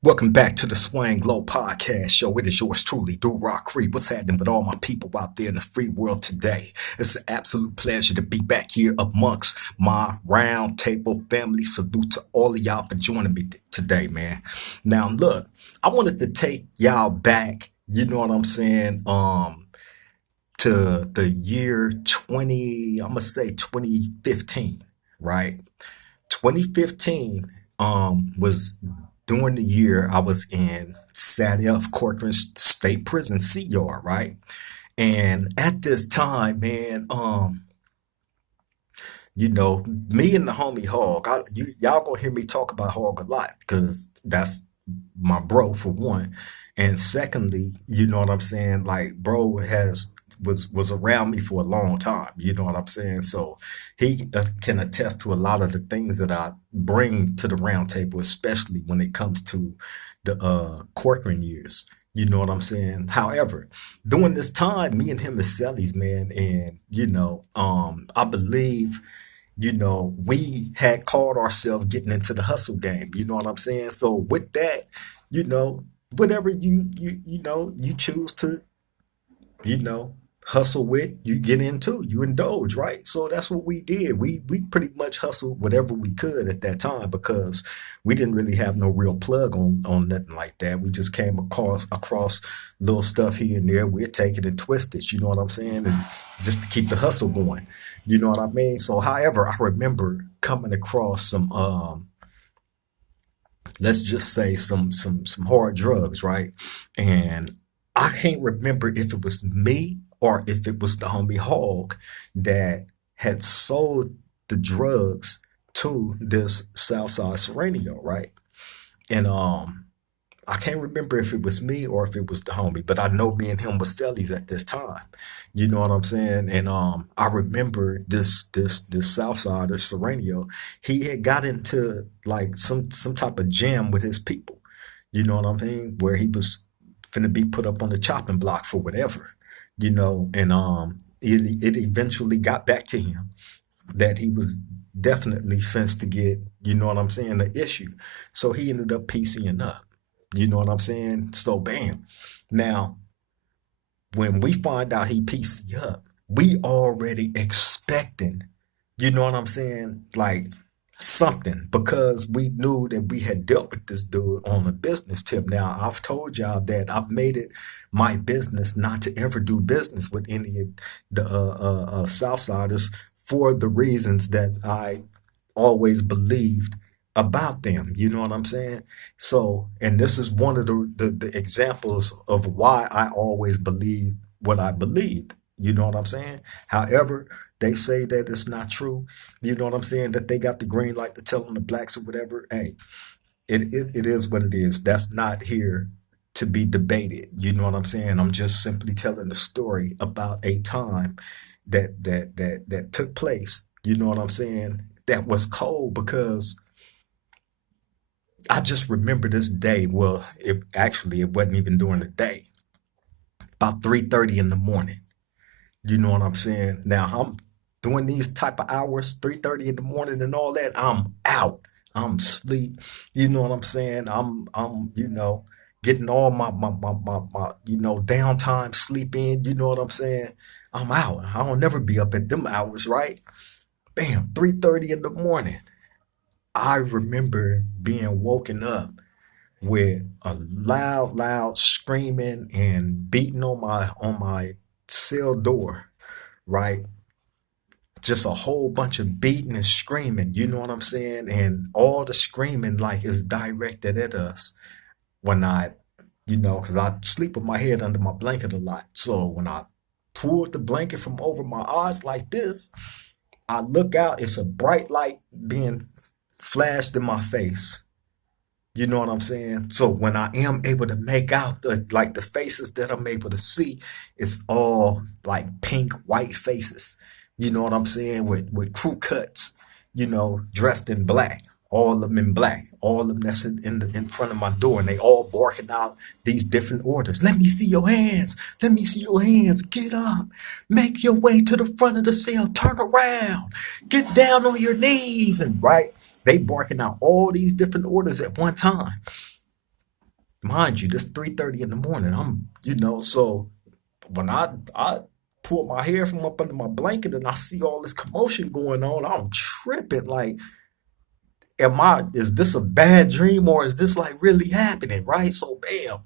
Welcome back to the Swang Low Podcast Show. It is yours truly, Do Rock Creep. What's happening with all my people out there in the free world today? It's an absolute pleasure to be back here amongst my round table family. Salute to all of y'all for joining me today, man. Now, look, I wanted to take y'all back, you know what I'm saying, to the year 2015, right? 2015 was during the year I was in Sadia Corcoran State Prison CR, right? And at this time, man, me and the homie Hog, y'all gonna hear me talk about Hog a lot because that's my bro for one, and secondly, you know what I'm saying. Like, bro was around me for a long time. You know what I'm saying. So he can attest to a lot of the things that I bring to the round table, especially when it comes to the Corcoran years. You know what I'm saying? However, during this time, me and him is Sellies, man, and I believe we had called ourselves getting into the hustle game. You know what I'm saying? So with that, you know, whatever you choose to, you know, hustle with, you get into, you indulge, right? So that's what we did. We pretty much hustled whatever we could at that time because we didn't really have no real plug on nothing like that. We just came across little stuff here and there. We'd take it and twist it, you know what I'm saying? And just to keep the hustle going. You know what I mean? So however, I remember coming across some let's just say some hard drugs, right? And I can't remember if it was me or if it was the homie Hog that had sold the drugs to this Southside Serenio, right? And I can't remember if it was me or if it was the homie, but I know me and him was cellies at this time. You know what I'm saying? And I remember this Southside or Serenio, he had got into like some type of jam with his people. You know what I mean? Where he was finna be put up on the chopping block for whatever. And it eventually got back to him that he was definitely fenced to get, you know what I'm saying, the issue. So he ended up piecing up. You know what I'm saying? So bam. Now, when we find out he PC up, we already expecting, you know what I'm saying? Like something because we knew that we had dealt with this dude on a business tip. Now, I've told y'all that I've made it my business not to ever do business with any of the Southsiders for the reasons that I always believed about them. You know what I'm saying? So, and this is one of the examples of why I always believed what I believed. You know what I'm saying? However, they say that it's not true. You know what I'm saying? That they got the green light to tell them the blacks or whatever. Hey, it is what it is. That's not here to be debated. You know what I'm saying? I'm just simply telling a story about a time that took place. You know what I'm saying? That was cold because I just remember this day. Well, it wasn't even during the day. About 3:30 in the morning. You know what I'm saying? Now I'm doing these type of hours, 3:30 in the morning and all that. I'm out. I'm asleep. You know what I'm saying? I'm getting all my downtime sleep in. You know what I'm saying? I'm out. I don't never be up at them hours, right? Bam, 3:30 in the morning. I remember being woken up with a loud screaming and beating on my cell door, right? Just a whole bunch of beating and screaming, you know what I'm saying? And all the screaming like is directed at us when because I sleep with my head under my blanket a lot. So when I pulled the blanket from over my eyes like this, I look out, it's a bright light being flashed in my face. You know what I'm saying? So when I am able to make out the faces that I'm able to see, it's all like pink, white faces. You know what I'm saying? With crew cuts, dressed in black. All of them in black. All of them that's in front of my door, and they all barking out these different orders. Let me see your hands. Let me see your hands. Get up. Make your way to the front of the cell. Turn around. Get down on your knees. And right, they barking out all these different orders at one time. mind you, this 3:30 in the morning. So when I pull my hair from up under my blanket and I see all this commotion going on, I'm tripping. Like, is this a bad dream or is this like really happening? Right? So bam,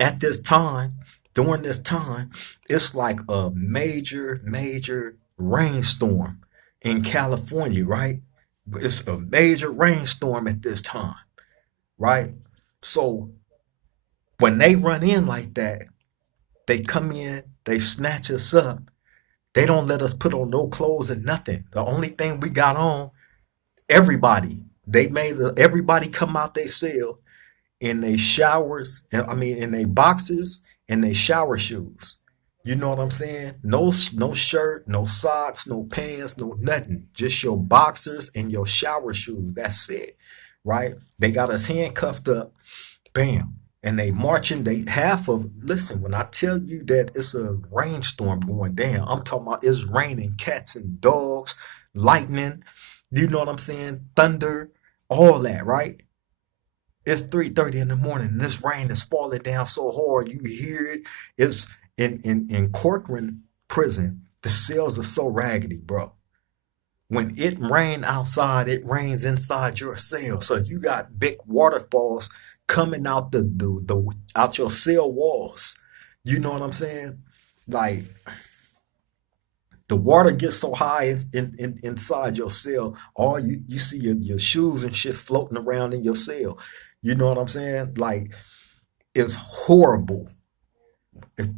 at this time, during this time, it's like a major rainstorm in California, right? It's a major rainstorm at this time, right? So when they run in like that, they come in, they snatch us up. They don't let us put on no clothes and nothing. The only thing we got on, everybody, everybody come out they cell in they showers, I mean in they boxes and they shower shoes. You know what I'm saying? No shirt, no socks, no pants, no nothing. Just your boxers and your shower shoes. That's it. Right? They got us handcuffed up. Bam. And they marching, listen, when I tell you that it's a rainstorm going down, I'm talking about it's raining cats and dogs, lightning, you know what I'm saying? Thunder, all that, right? It's 3:30 in the morning and this rain is falling down so hard you hear it. It's in Corcoran prison, the cells are so raggedy, bro. When it rain outside, it rains inside your cell. So you got big waterfalls coming out the out your cell walls. You know what I'm saying? Like the water gets so high inside your cell, all you see your shoes and shit floating around in your cell. You know what I'm saying? Like it's horrible.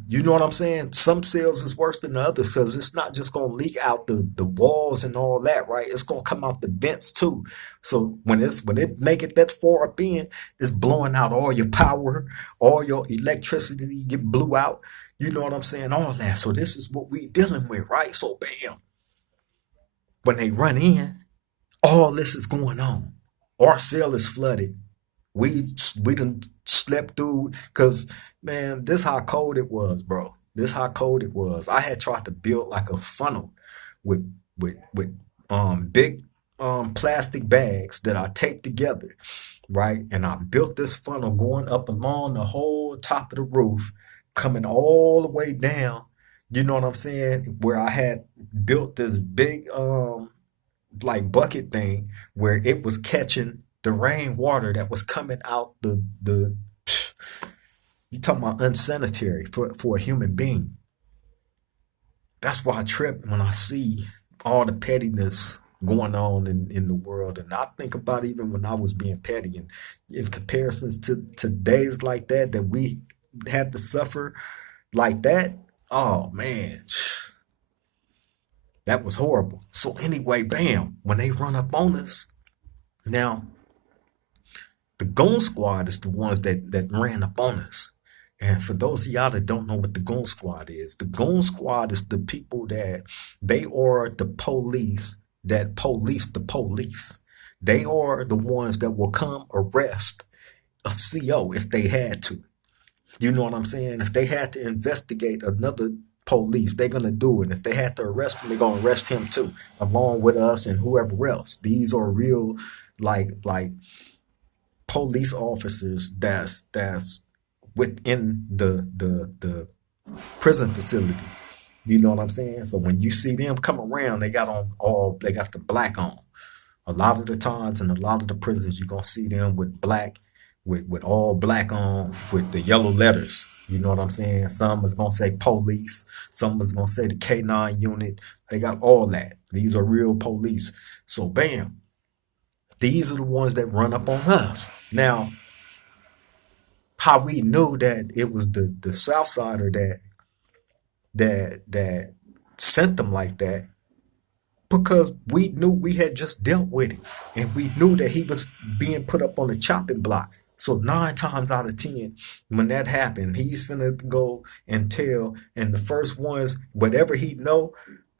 You know what I'm saying? Some cells is worse than the others because it's not just gonna leak out the walls and all that, right? It's gonna come out the vents too. So when it make it that far up in, it's blowing out all your power, all your electricity get blew out. You know what I'm saying? All that. So this is what we dealing with, right? So bam, when they run in, all this is going on. Our cell is flooded. We done slept through because man, this how cold it was, bro. This how cold it was. I had tried to build like a funnel with with big plastic bags that I taped together, right? And I built this funnel going up along the whole top of the roof, coming all the way down. You know what I'm saying? Where I had built this big like bucket thing where it was catching the rainwater that was coming out the you talking about unsanitary for a human being. That's why I trip when I see all the pettiness going on in the world. And I think about even when I was being petty and in comparisons to days like that we had to suffer like that. Oh man, that was horrible. So anyway, bam, when they run up on us, now the Goon Squad is the ones that ran up on us. And for those of y'all that don't know what the Goon Squad is, the Goon Squad is the people that they are the police that police the police. They are the ones that will come arrest a CO if they had to. You know what I'm saying? If they had to investigate another police, they're gonna do it. If they had to arrest him, they're gonna arrest him too, along with us and whoever else. These are real, like police officers that's within the prison facility. You know what I'm saying? So when you see them come around, they got the black on. A lot of the times in a lot of the prisons, you're gonna see them with black, with all black on, with the yellow letters. You know what I'm saying? Some is gonna say police, some is gonna say the K9 unit. They got all that. These are real police. So bam, these are the ones that run up on us. Now, how we knew that it was the South Sider that sent them like that because we knew we had just dealt with him and we knew that he was being put up on the chopping block. So 9 times out of 10, when that happened, he's finna go and tell, and the first ones, whatever he know,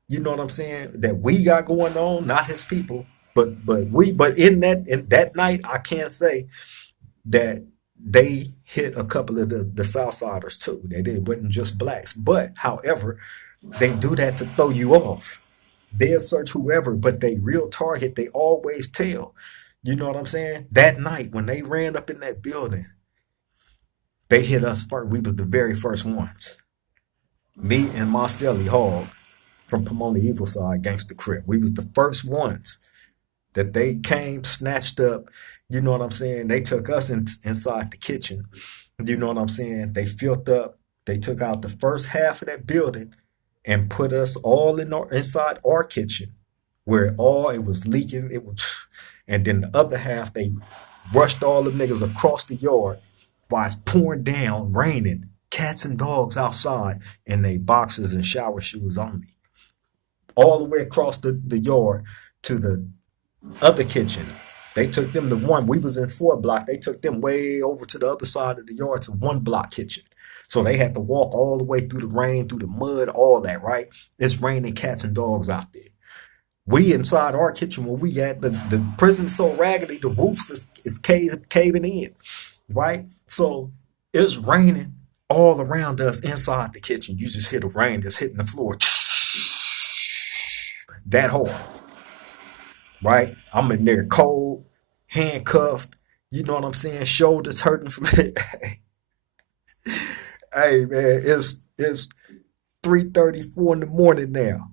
you know what I'm saying, that we got going on, not his people, but in that night, I can't say that they hit a couple of the Southsiders too. They did wasn't just blacks, but however, they do that to throw you off. They'll search whoever, but they real target they always tell. You know what I'm saying? That night when they ran up in that building, they hit us first. We was the very first ones. Me and Marcelli Hall from Pomona Evil Side Gangster Crip. We was the first ones that they came, snatched up. You know what I'm saying? They took us inside the kitchen. You know what I'm saying? They filled up. They took out the first half of that building and put us all inside our kitchen, where all it was leaking. It was, and then the other half they rushed all the niggas across the yard while it's pouring down, raining, cats and dogs outside, and they boxers and shower shoes only, all the way across the yard to the other kitchen. They took them to one. We was in 4 block. They took them way over to the other side of the yard to 1 block kitchen. So they had to walk all the way through the rain, through the mud, all that, right? It's raining cats and dogs out there. We inside our kitchen where we at, the prison's so raggedy, the roofs is caving in, right? So it's raining all around us inside the kitchen. You just hear the rain just hitting the floor that hard, right? I'm in there cold, handcuffed, you know what I'm saying? Shoulders hurting from it. Hey man, it's 3:34 in the morning now.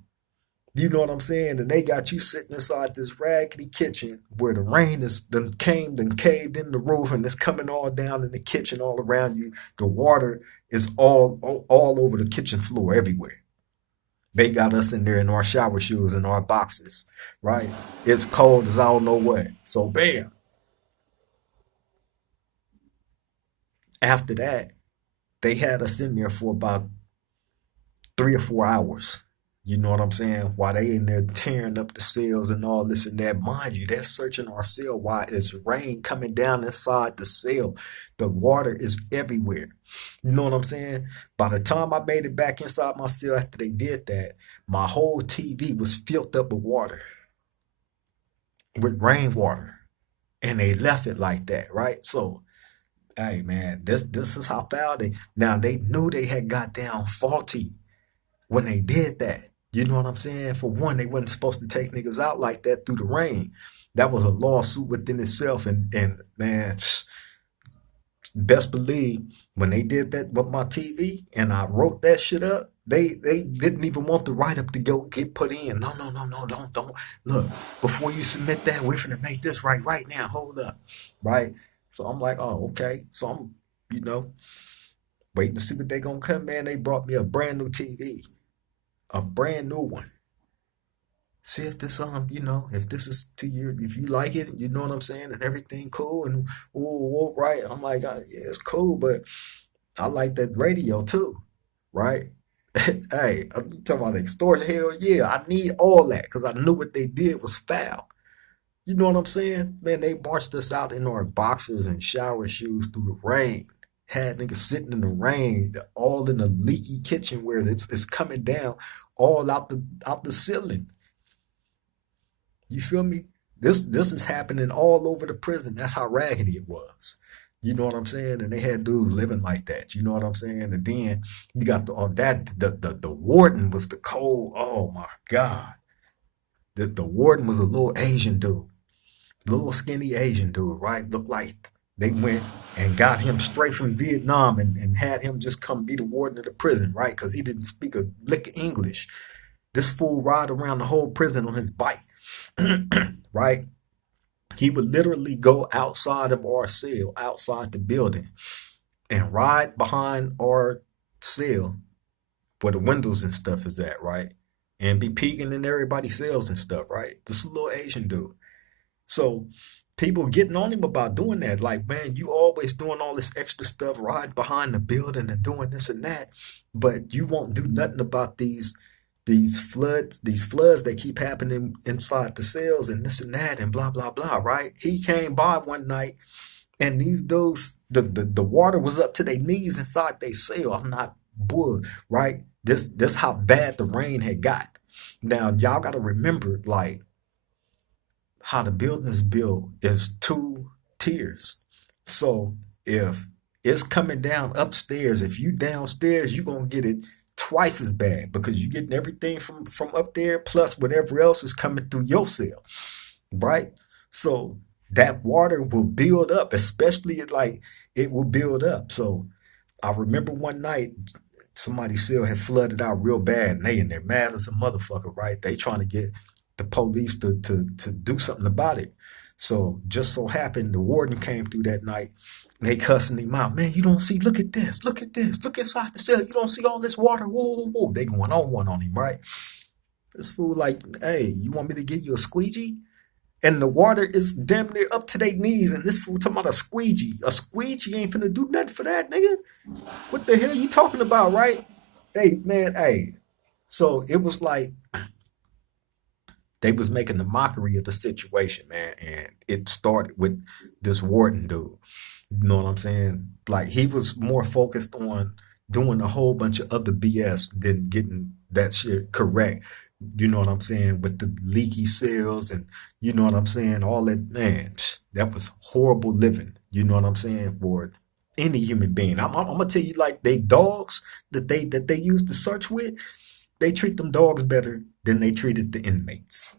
You know what I'm saying? And they got you sitting inside this raggedy kitchen where the rain is done caved in the roof and it's coming all down in the kitchen all around you. The water is all over the kitchen floor everywhere. They got us in there in our shower shoes and our boxes, right? It's cold as I don't know what. So bam. After that, they had us in there for about 3 or 4 hours. You know what I'm saying? While they in there tearing up the cells and all this and that. Mind you, they're searching our cell while it's rain coming down inside the cell. The water is everywhere. You know what I'm saying? By the time I made it back inside my cell after they did that, my whole TV was filled up with water, with rainwater. And they left it like that, right? So hey man, this is how foul they now they knew they had got down faulty when they did that. You know what I'm saying? For one, they wasn't supposed to take niggas out like that through the rain. That was a lawsuit within itself. And man, best believe when they did that with my TV and I wrote that shit up, they didn't even want the write up to go get put in. No, no, no, no, don't look before you submit that. We're gonna make this right now. Hold up, right? So I'm like, oh, okay. So I'm, you know, waiting to see what they gonna come. Man, they brought me a brand new TV, a brand new one. See if this if this is to you, if you like it, you know what I'm saying, and everything cool and right. I'm like, yeah, it's cool, but I like that radio too, right? Hey, I'm talking about extortion. Hell yeah, I need all that because I knew what they did was foul. You know what I'm saying? Man, they marched us out in our boxers and shower shoes through the rain. Had niggas sitting in the rain, all in the leaky kitchen where it's coming down, all out the ceiling. You feel me? This is happening all over the prison. That's how raggedy it was. You know what I'm saying? And they had dudes living like that. You know what I'm saying? And then you got the warden was the cold. Oh my God. The warden was a little Asian dude, little skinny Asian dude, right? Looked like they went and got him straight from Vietnam and had him just come be the warden of the prison, right? Because he didn't speak a lick of English. This fool ride around the whole prison on his bike, right? He would literally go outside of our cell, outside the building, and ride behind our cell where the windows and stuff is at, right? And be peeking in everybody's cells and stuff, right? This little Asian dude. So people getting on him about doing that. Like, man, you always doing all this extra stuff, riding behind the building and doing this and that, but you won't do nothing about these floods that keep happening inside the cells and this and that and blah blah blah, right? He came by one night and these dudes, the water was up to their knees inside their cell. I'm not bull, right? This how bad the rain had got. Now y'all gotta remember, like, how the building is built is 2 tiers. So if it's coming down upstairs, if you downstairs, you're gonna get it twice as bad because you're getting everything from up there plus whatever else is coming through your cell, right? So that water will build up, especially like it will build up. So I remember one night somebody's cell had flooded out real bad, and they in there mad as a motherfucker, right? They trying to get the police to do something about it. So just so happened the warden came through that night. They cussing him out, man. You don't see? Look at this. Look at this. Look inside the cell. You don't see all this water? Whoa, whoa, whoa. They going on one on him, right? This fool like, hey, you want me to give you a squeegee? And the water is damn near up to their knees, and this fool talking about a squeegee. A squeegee ain't finna do nothing for that, nigga. What the hell you talking about, right? Hey, man, hey. So it was like they was making a mockery of the situation, man, and it started with this warden dude. You know what I'm saying? Like he was more focused on doing a whole bunch of other BS than getting that shit correct. You know what I'm saying? With the leaky cells and you know what I'm saying? All that, man, that was horrible living. You know what I'm saying? For any human being. I'm gonna tell you, like they dogs that they use to search with, they treat them dogs better than they treated the inmates.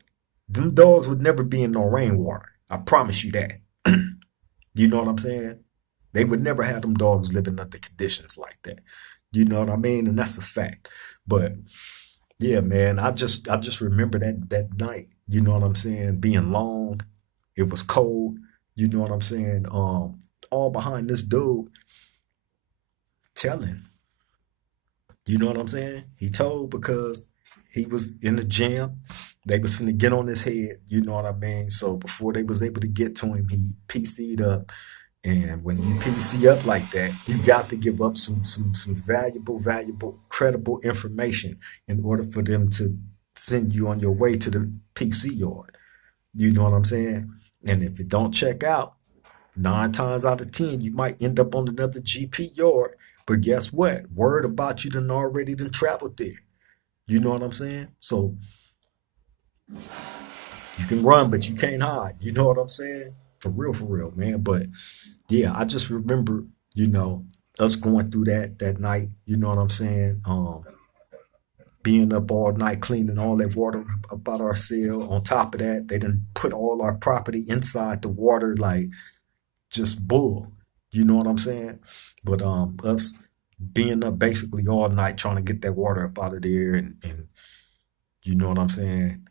Them dogs would never be in no rainwater. I promise you that. You know what I'm saying? They would never have them dogs living under conditions like that. You know what I mean? And that's a fact. But yeah, man, I just remember that night. You know what I'm saying? Being long, it was cold. You know what I'm saying? All behind this dude telling. You know what I'm saying? He told because he was in the gym. They was finna get on his head. You know what I mean? So before they was able to get to him, he PC'd up. And when you PC up like that, you got to give up some valuable, credible information in order for them to send you on your way to the PC yard. You know what I'm saying? And if it don't check out, 9 times out of 10, you might end up on another GP yard. But guess what? Word about you done already done traveled there. You know what I'm saying? So you can run, but you can't hide. You know what I'm saying? For real, man. But yeah, I just remember, you know, us going through that night. You know what I'm saying? Being up all night cleaning all that water about our cell. On top of that, they done put all our property inside the water, like just bull. You know what I'm saying? But us being up basically all night trying to get that water up out of there, and you know what I'm saying?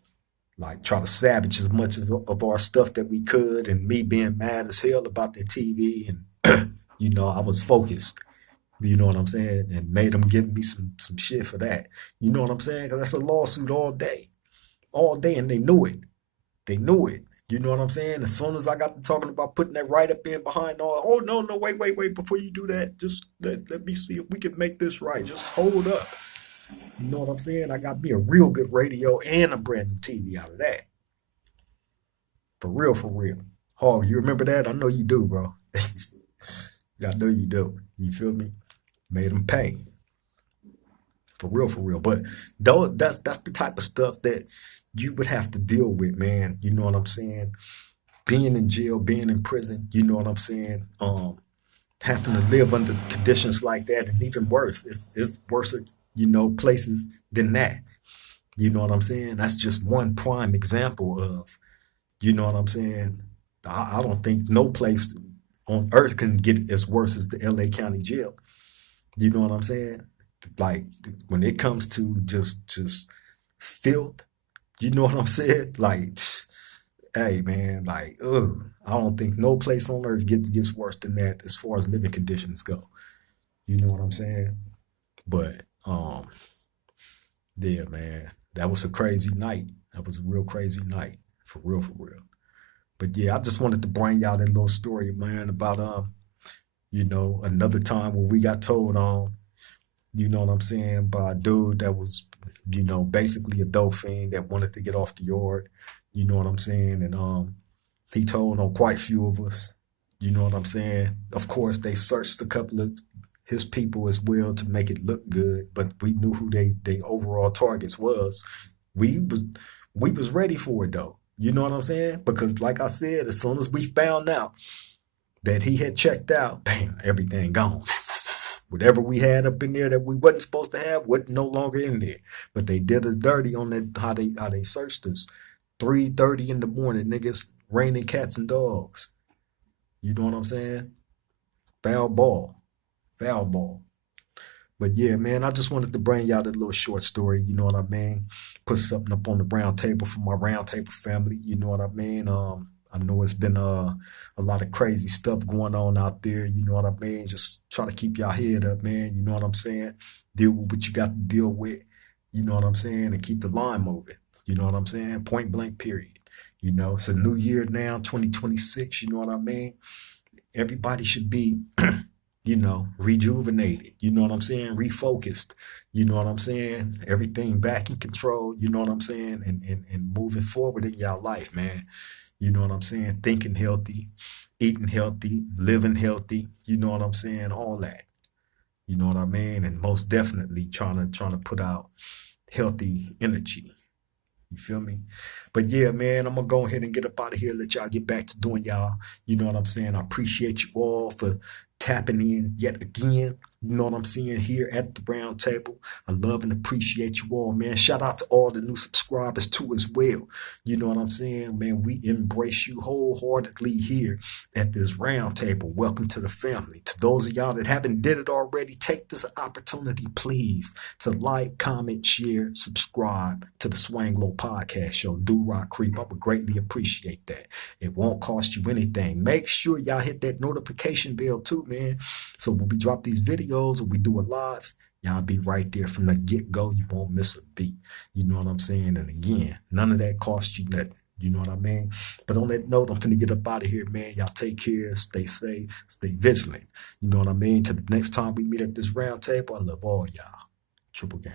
Like try to savage as much as of our stuff that we could, and me being mad as hell about the TV, and you know I was focused. You know what I'm saying, and made them give me some shit for that. You know what I'm saying? Because that's a lawsuit all day, and they knew it. They knew it. You know what I'm saying? As soon as I got to talking about putting that right up in behind all, oh no, no, wait, before you do that, just let me see if we can make this right. Just hold up. You know what I'm saying? I got me a real good radio and a brand new TV out of that. For real, for real. Oh, you remember that? I know you do, bro. I know you do. You feel me? Made them pay. For real, for real. But though that's the type of stuff that you would have to deal with, man. You know what I'm saying? Being in jail, being in prison, you know what I'm saying? Having to live under conditions like that, and even worse, it's worse, you know, places than that. You know what I'm saying? That's just one prime example of, you know what I'm saying? I don't think no place on earth can get as worse as the LA County Jail. You know what I'm saying? Like when it comes to just filth, you know what I'm saying? Like, hey man, like, I don't think no place on earth gets worse than that as far as living conditions go. You know what I'm saying? But yeah, man, that was a crazy night. That was a real crazy night, for real, for real. But yeah, I just wanted to bring y'all that little story, man, about you know, another time when we got told on, you know what I'm saying, by a dude that was, you know, basically a dope fiend that wanted to get off the yard. You know what I'm saying? And he told on quite a few of us. You know what I'm saying? Of course, they searched a couple of his people as well to make it look good, but we knew who they overall targets was. We was we was ready for it though. You know what I'm saying? Because like I said, as soon as we found out that he had checked out, bam, everything gone. Whatever we had up in there that we wasn't supposed to have wasn't no longer in there. But they did us dirty on that how they searched us. 3:30 in the morning, niggas. raining cats and dogs. You know what I'm saying? Foul ball. Foul ball. But yeah, man, I just wanted to bring y'all that little short story. You know what I mean? Put something up on the round table for my round table family. You know what I mean? I know it's been a lot of crazy stuff going on out there. You know what I mean? Just try to keep y'all head up, man. You know what I'm saying? Deal with what you got to deal with. You know what I'm saying? And keep the line moving. You know what I'm saying? Point blank, period. You know, it's a new year now, 2026. You know what I mean? Everybody should be rejuvenated. You know what I'm saying? Refocused. You know what I'm saying? Everything back in control. You know what I'm saying? And moving forward in y'all life, man. You know what I'm saying? Thinking healthy, eating healthy, living healthy. You know what I'm saying? All that. You know what I mean? And most definitely trying to put out healthy energy. You feel me? But yeah, man, I'm gonna go ahead and get up out of here. Let y'all get back to doing y'all. You know what I'm saying? I appreciate you all for tapping in yet again. You know what I'm saying? Here at the Brown Table. I love and appreciate you all, man. Shout out to all the new subscribers too as well. You know what I'm saying? Man, we embrace you wholeheartedly here at this round table. Welcome to the family. To those of y'all that haven't did it already, take this opportunity, please, to like, comment, share, subscribe to the Swang Low Podcast Show. Do Rock Creep. I would greatly appreciate that. It won't cost you anything. Make sure y'all hit that notification bell too, man. So when we drop these videos or we do a live, y'all be right there from the get-go. You won't miss a beat. You know what I'm saying? And again, none of that costs you nothing. You know what I mean? But on that note, I'm finna get up out of here, man. Y'all take care, stay safe, stay vigilant. You know what I mean? Till the next time we meet at this round table, I love all y'all. Triple gang.